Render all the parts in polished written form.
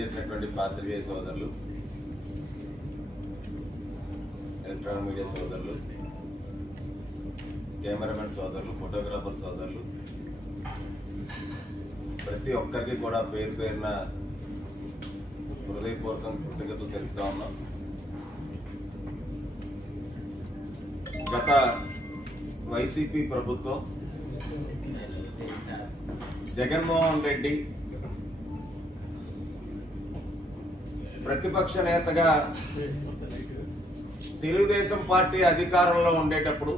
విచ్చేసినటువంటి పాత్రికేయ సోదరులు, ఎలక్ట్రానిక్ మీడియా సోదరులు, కెమెరామెన్ సోదరులు, ఫోటోగ్రాఫర్ సోదరులు, ప్రతి ఒక్కరికి కూడా పేరు పేరున హృదయపూర్వకం కృతజ్ఞతలు తెలుపుతా ఉన్నాం. గత వైసీపీ ప్రభుత్వం జగన్మోహన్ రెడ్డి ప్రతిపక్ష నేతగా తెలుగుదేశం పార్టీ అధికారంలో ఉండేటప్పుడు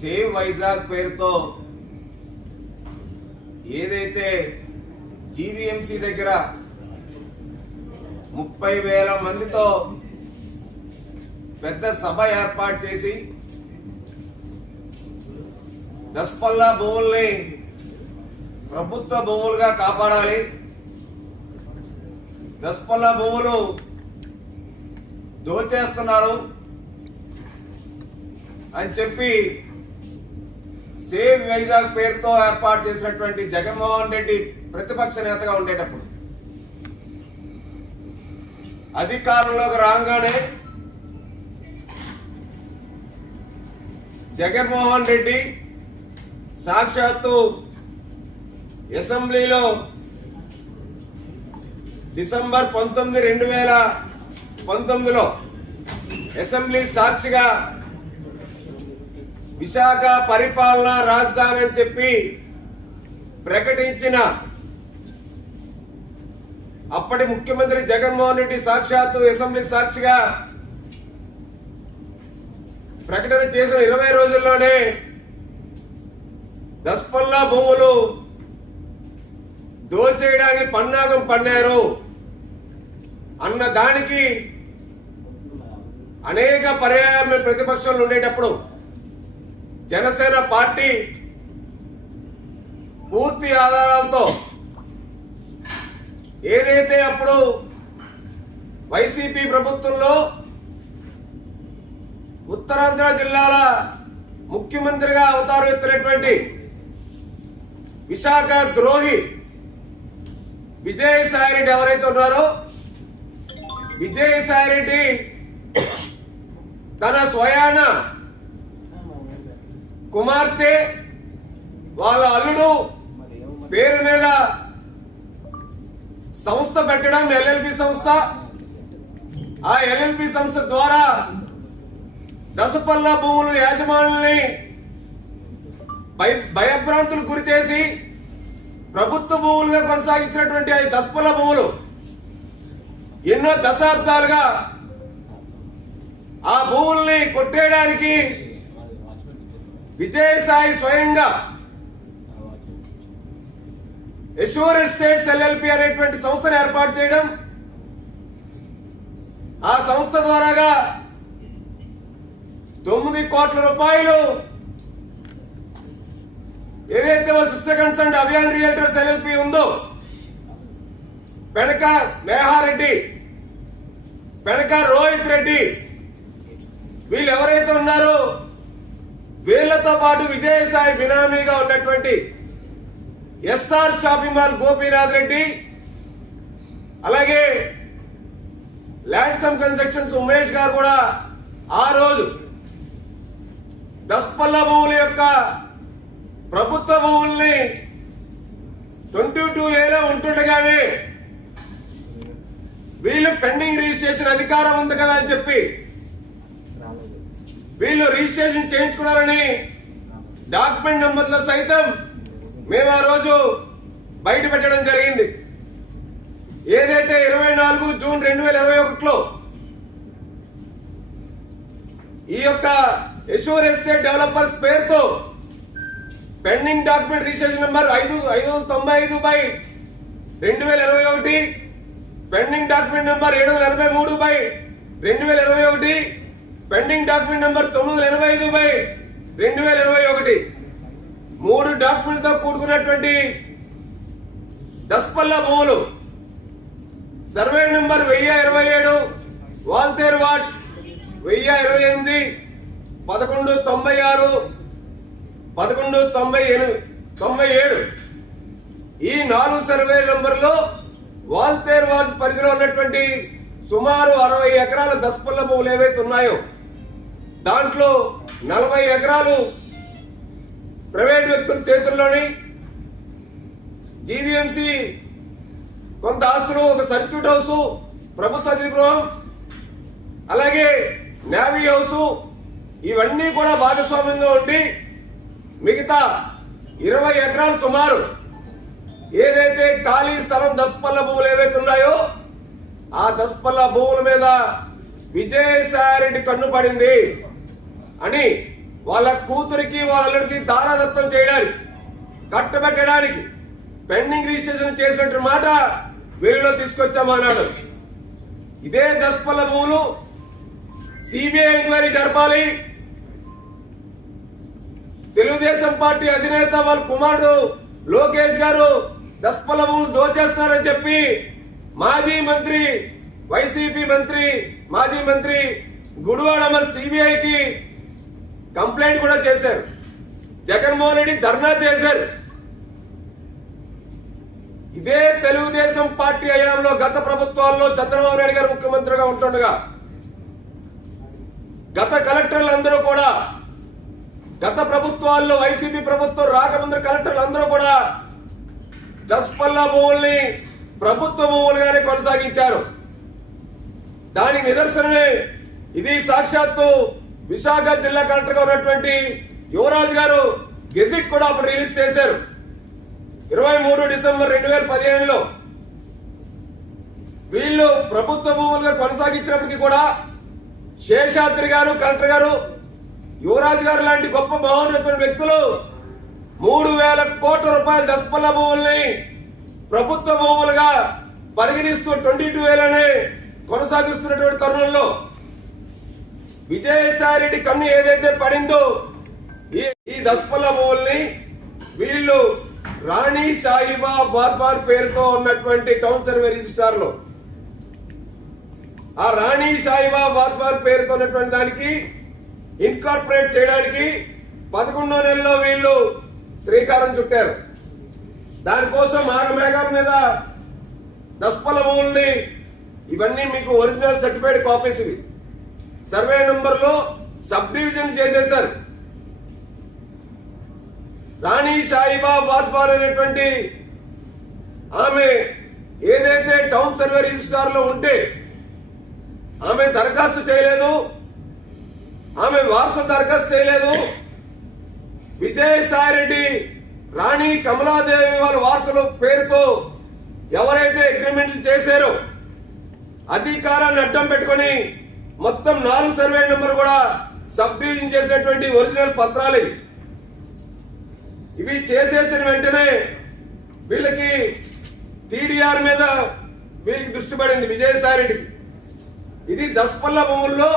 సేవ్ వైజాగ్ పేరుతో ఏదైతే జీవీఎంసీ దగ్గర 30,000 మందితో పెద్ద సభ ఏర్పాటు చేసి దస్పల్లా భూముల్ని ప్రభుత్వ భూములుగా కాపాడాలి, దస్పల్లా భూములు దోచేస్తున్నారు అని చెప్పి సేవ్ వైజాగ్ పేరుతో ఏర్పాటు చేసినటువంటి జగన్మోహన్ రెడ్డి ప్రతిపక్ష నేతగా ఉండేటప్పుడు అధికారంలోకి రాగానే జగన్మోహన్ రెడ్డి సాక్షాత్తు అసెంబ్లీలో డిసెంబర్ 19, 2019లో అసెంబ్లీ సాక్షిగా విశాఖ పరిపాలనా రాజధాని అని చెప్పి ప్రకటించిన అప్పటి ముఖ్యమంత్రి జగన్మోహన్ రెడ్డి సాక్షాత్తు అసెంబ్లీ సాక్షిగా ప్రకటన చేసిన 20 రోజుల్లోనే దస్పల్లా భూములు దోచేయడానికి పన్నాగం పన్నారు అన్న దానికి అనేక పర్యాయాలు ప్రతిపక్షంలో ఉండేటప్పుడు జనసేన పార్టీ పూర్తి ఆధారాలతో ఏదైతే అప్పుడు వైసీపీ ప్రభుత్వంలో ఉత్తరాంధ్ర జిల్లాల ముఖ్యమంత్రిగా అవతారం ఎత్తినటువంటి విశాఖ ద్రోహి విజయసాయిరెడ్డి ఎవరైతే ఉన్నారో విజయసాయిరెడ్డి తన స్వయాన కుమార్తె వాళ్ళ అల్లుడు పేరు మీద సంస్థ పెట్టడం ఎల్ఎల్పి సంస్థ, ఆ ఎల్ఎల్పి సంస్థ ద్వారా దసపల్లా భూములు యాజమానుల్ని భయభ్రాంతులకు గురి చేసి ప్రభుత్వ భూములుగా కొనసాగించినటువంటి ఆ దసపల్లా భూములు ఎన్నో దశాబ్దాలుగా ఆ భూముల్ని కొట్టేయడానికి విజయసాయి స్వయంగా ఎష్యూర్ ఎస్టేట్స్ ఎల్ఎల్పి అనేటువంటి సంస్థను ఏర్పాటు చేయడం, ఆ సంస్థ ద్వారాగా 9 కోట్ల రూపాయలు ఏదైతే sister concern Abhiyan realtors LLP ఉందో పెనక నేహారెడ్డి, పెనక రోహిత్ రెడ్డి వీళ్ళు ఎవరైతే ఉన్నారో వీళ్లతో పాటు విజయసాయి బినామీగా ఉన్నటువంటి SR shopping mall Gopinath Reddy, అలాగే ల్యాండ్సమ్ కన్స్ట్రక్షన్స్ ఉమేష్ గారు కూడా ఆ రోజు దస్పల్లా భూముల యొక్క ప్రభుత్వ భూముల్ని 22A ఉంటుండగానే వీళ్ళు పెండింగ్ రిజిస్ట్రేషన్ అధికారం ఉంది కదా అని చెప్పి వీళ్ళు రిజిస్ట్రేషన్ చేయించుకున్నారని డాక్యుమెంట్ నంబర్లో సైతం మేము ఆ రోజు బయట పెట్టడం జరిగింది. ఏదైతే 24 జూన్ 2021లో ఈ యొక్క ఎష్యూర్ ఎస్టేట్ డెవలపర్స్ పేరుతో pending document registration number 595/2021, pending document number 783/2021, pending document number 985/2021 3 డాక్యుమెంట్తో కూడుకున్నటువంటి దస్పల్లా భూములు సర్వే నంబర్ 1027 వాల్తేరు వార్డ్ 1028 1196 1197 ఈ 4 సర్వే నంబర్లో వాల్తేరు వార్డు పరిధిలో ఉన్నటువంటి సుమారు 60 ఎకరాల దస్పల్ల భూములు ఏవైతే ఉన్నాయో దాంట్లో 40 ఎకరాలు ప్రైవేట్ వ్యక్తుల చేతుల్లోని, జీవీఎంసీ కొంత ఆస్తులు, ఒక సర్క్యూట్ హౌస్, ప్రభుత్వ అధిగృహం, అలాగే నేవీ హౌస్, ఇవన్నీ కూడా భాగస్వామ్యంగా ఉండి మిగతా 20 ఎకరాలు సుమారు ఏదైతే ఖాళీ స్థలం దస్పల్ల భూములు ఏవైతే ఉన్నాయో ఆ దస్పల్ల భూముల మీద విజయసాయిరెడ్డి కన్ను పడింది అని వాళ్ళ కూతురికి వాళ్ళ అల్లుడికి దారాదత్తం చేయడానికి, కట్టబెట్టడానికి పెండింగ్ రిజిస్ట్రేషన్ చేసినట్టు మాట వెలుగులో తీసుకొచ్చామన్నాడు. ఇదే దస్పల్ల భూములు సిబిఐ ఎంక్వైరీ జరపాలి, తెలుగుదేశం పార్టీ అధినేత వాళ్ళ కుమారుడు లోకేష్ గారు దస్పల్ల భూములు దోచేస్తున్నారని చెప్పి మాజీ మంత్రి, వైసీపీ మంత్రి, మాజీ మంత్రి గుడివాడ అమర్ సిబిఐకి కంప్లైంట్ కూడా చేశారు. జగన్మోహన్ రెడ్డి ధర్నా చేశారు. ఇదే తెలుగుదేశం పార్టీ హయాంలో గత ప్రభుత్వాల్లో చంద్రబాబు నాయుడు గారు ముఖ్యమంత్రిగా ఉంటుండగా గత కలెక్టర్లు అందరూ కూడా, గత ప్రభుత్వాల్లో వైసీపీ ప్రభుత్వం రాకముందు కలెక్టర్లు అందరూ కూడా దస్పల్ల భూముల్ని ప్రభుత్వ భూములుగానే కొనసాగించారు. దానికి నిదర్శనమే ఇది. సాక్షాత్తు విశాఖ జిల్లా కలెక్టర్ గా ఉన్నటువంటి యువరాజ్ గారు గెజిట్ కూడా అప్పుడు రిలీజ్ చేశారు 23 డిసెంబర్ 2017లో. వీళ్ళు ప్రభుత్వ భూములుగా కొనసాగించినప్పటికీ కూడా శేషాద్రి గారు, కలెక్టర్ గారు, యువరాజ్ గారు లాంటి గొప్ప మహోన్నతుల వ్యక్తులు 3,000 కోట్ల రూపాయల దస్పల్ల భూముల్ని ప్రభుత్వ భూములుగా పరిగణిస్తూ 22,000 కొనసాగిస్తున్నటువంటి తరుణంలో విజయసాయిరెడ్డి కన్ను ఏదైతే పడిందో ఈ దస్పల్ల భూముల్ని వీళ్ళు రాణి సాయిబా బాద్వార్ పేరుతో ఉన్నటువంటి టౌన్ సర్వే రిజిస్టార్ లో ఆ రాణి సాయిబా బాద్వార్ పేరుతో ఉన్నటువంటి దానికి ఇన్కార్పొరేట్ చేయడానికి 11వ నెలలో వీళ్ళు శ్రీకారం చుట్టారు. దానికోసం ఆగమేఘాల మీద దస్పల్ల భూముల్ని, ఇవన్నీ మీకు ఒరిజినల్ సర్టిఫైడ్ కాపీస్, ఇవి సర్వే నంబర్లో సబ్ డివిజన్ చేసేశారు. రాణి సాయిబా బాద్వార్ అనేటువంటి ఆమె ఏదైతే టౌన్ సర్వే రిజిస్టార్ లో ఉంటే ఆమె దరఖాస్తు చేయలేదు, ఆమె వారసులు దరఖాస్తు చేయలేదు. విజయసాయిరెడ్డి, రాణి కమలాదేవి వాళ్ళ వారసుల పేరుతో ఎవరైతే అగ్రిమెంట్లు చేశారో అధికారాన్ని అడ్డం పెట్టుకొని మొత్తం 4 సర్వే నెంబర్ కూడా సబ్ డివిజన్ చేసినటువంటి ఒరిజినల్ పత్రాలు ఇవి చేసేసిన వెంటనే వీళ్ళకి టీడీఆర్ మీద వీళ్ళకి దృష్టి పడింది విజయసాయిరెడ్డికి. ఇది దస్పల్ల భూముల్లో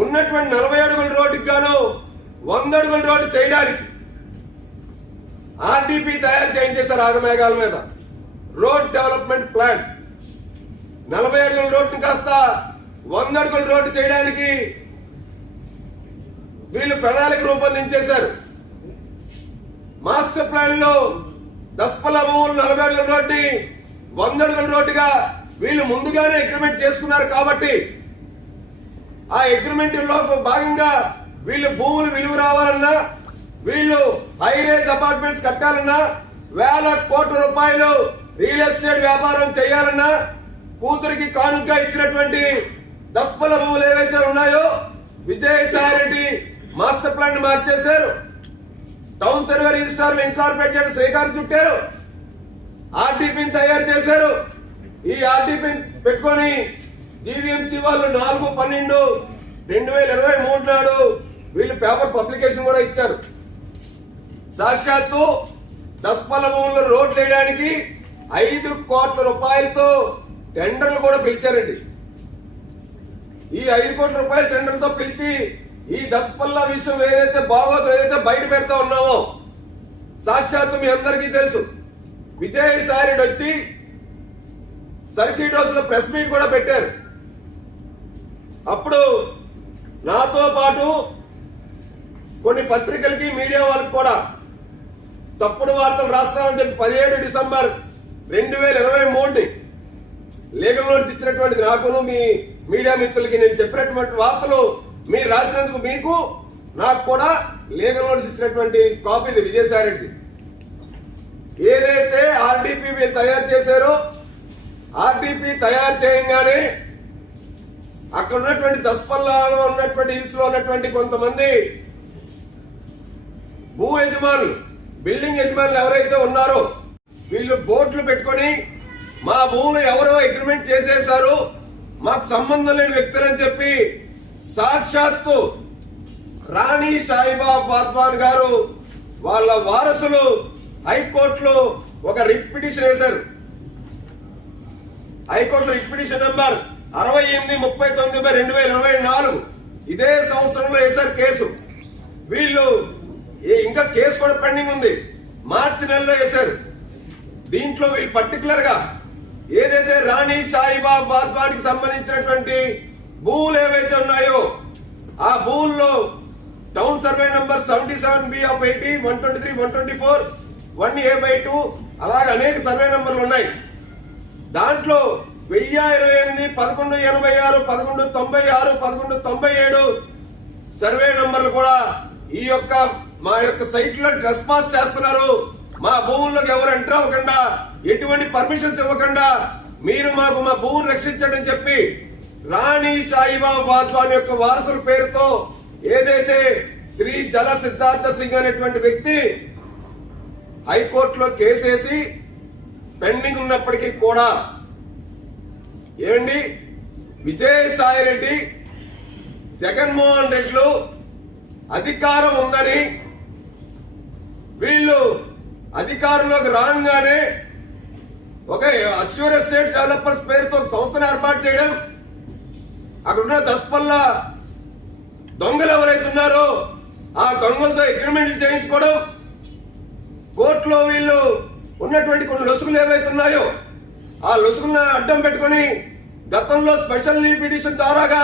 ఉన్నటువంటి 40 అడుగుల రోడ్డుకి గాను 100 అడుగుల రోడ్డు చేయడానికి ఆర్డీపీ తయారు చేయించేశారు. ఆగమేఘాల మీద రోడ్ డెవలప్మెంట్ ప్లాన్ 40 అడుగుల రోడ్డుని కాస్త 100 అడుగుల రోడ్డు చేయడానికి వీళ్ళు ప్రణాళిక రూపొందించేశారు. మాస్టర్ ప్లాన్ లో దస్పల్ల భూములు 40 అడుగుల రోడ్డుని 100 అడుగుల రోడ్డుగా వీళ్ళు ముందుగానే అగ్రిమెంట్ చేసుకున్నారు. కాబట్టి ఆ అగ్రిమెంట్ లో భాగంగా వీళ్ళు భూములు విలువ రావాలన్నా, వీళ్ళు హైరేజ్ అపార్ట్మెంట్స్ కట్టాలన్నా, 1,000 కోట్ల రూపాయలు రియల్ ఎస్టేట్ వ్యాపారం చేయాలన్నా, కూతురికి కానుక ఇచ్చినటువంటి దస్పల్ల భూములు ఏవైతే ఉన్నాయో విజయసాయిరెడ్డి మాస్టర్ ప్లాన్ మార్చేశారు. టౌన్ సర్వే రిజిస్టార్లు ఇన్కార్పొరేట్ చేయడం శ్రీకారం చుట్టారు. ఆర్డీపీని తయారు చేశారు. ఈ ఆర్డీపీని పెట్టుకొని జీవీఎంసీ వాళ్ళు 4/12/2023 నాడు వీళ్ళు పేపర్ పబ్లికేషన్ కూడా ఇచ్చారు. సాక్షాత్తు దస్పల్ల భూముల్లో రోడ్లు వేయడానికి 5 కోట్ల రూపాయలతో టెండర్లు కూడా పిలిచారండి. ఈ 5 కోట్ల రూపాయల టెండర్తో పిలిచి ఈ దస్పల్ల విషయం ఏదైతే బాగోదో, ఏదైతే బయట పెడతా ఉన్నామో, సాక్షాత్తు మీ అందరికీ తెలుసు. విజయసాయిరెడ్డి వచ్చి సర్క్యూట్ హౌస్ లో ప్రెస్ మీట్ కూడా పెట్టారు. అప్పుడు నాతో పాటు కొన్ని పత్రికలకి, మీడియా వాళ్ళకి కూడా తప్పుడు వార్తలు రాస్తున్నామని చెప్పి 17 డిసెంబర్ 2023 లీగల్ నోటీస్ ఇచ్చినటువంటిది నాకును మీ మీడియా మిత్రులకి నేను చెప్పినటువంటి వార్తలు మీరు రాసినందుకు మీకు నాకు కూడా లీగల్ నోటీస్ ఇచ్చినటువంటి కాపీ ఇది విజయసాయిరెడ్డి. ఏదైతే ఆర్డిపి వీళ్ళు తయారు చేశారో ఆర్డిపి తయారు చేయగానే అక్కడ ఉన్నటువంటి దస్పల్లాలో ఉన్నటువంటి హిల్స్ లో ఉన్నటువంటి కొంతమంది భూ యజమానులు బిల్డింగ్ యజమానులు ఎవరైతే ఉన్నారో వీళ్ళు బోర్డులు పెట్టుకొని మా భూములు ఎవరో అగ్రిమెంట్ చేసేశారు మాకు సంబంధం లేని వ్యక్తులని చెప్పి సాక్షాత్తు రాణి సాయిబాబా వాధ్వాన్ గారు వాళ్ళ వారసులు హైకోర్టులో ఒక రిట్ పిటిషన్ వేశారు. హైకోర్టు రిట్ పిటిషన్ నంబర్ 6839/2024 ఇదే సంవత్సరంలో వేశారు కేసు. వీళ్ళు ఇంకా కేసు కూడా పెండింగ్ ఉంది, మార్చి నెలలో వేశారు. దీంట్లో వీళ్ళు పర్టికులర్ గా ఏదైతే రాణి సాయిబాబా వాధ్వానికి సంబంధించినటువంటి భూములు ఏవైతే ఉన్నాయో ఆ భూముల్లో town survey number 77B of 80, 123, 124, 1A/2 అలాగే అనేక సర్వే నంబర్లు ఉన్నాయి. దాంట్లో 1028, 1186, 1196, 1197 సర్వే నంబర్లు కూడా ఈ యొక్క మా యొక్క సైట్ లో ట్రెస్పాస్ చేస్తున్నారు. మా భూముల్లోకి ఎవరు ఎంటర్ అవ్వకుండా ఎటువంటి పర్మిషన్స్ ఇవ్వకుండా మీరు మాకు మా భూములు రక్షించండి అని చెప్పి రాణి సాయిబాబా వాధ్వాన్ యొక్క వారసుల పేరుతో ఏదైతే శ్రీ జల సిద్ధార్థ సింగ్ అనేటువంటి వ్యక్తి హైకోర్టులో కేసేసి పెండింగ్ ఉన్నప్పటికీ కూడా ఏంటి విజయసాయి రెడ్డి జగన్మోహన్ రెడ్డిలో అధికారం ఉందని వీళ్ళు అధికారంలోకి రాగానే ఒక అష్యూర్ ఎస్టేట్ డెవలపర్స్ పేరుతో ఒక సంస్థను ఏర్పాటు చేయడం, అక్కడున్న దస్పల్లా దొంగలు ఎవరైతే ఉన్నారో ఆ దొంగలతో అగ్రిమెంట్లు చేయించుకోవడం, కోర్టులో వీళ్ళు ఉన్నటువంటి కొన్ని లొసుగులు ఏవైతే ఉన్నాయో ఆ లొసుగులను అడ్డం పెట్టుకొని గతంలో స్పెషల్ లీవ్ పిటిషన్ ద్వారాగా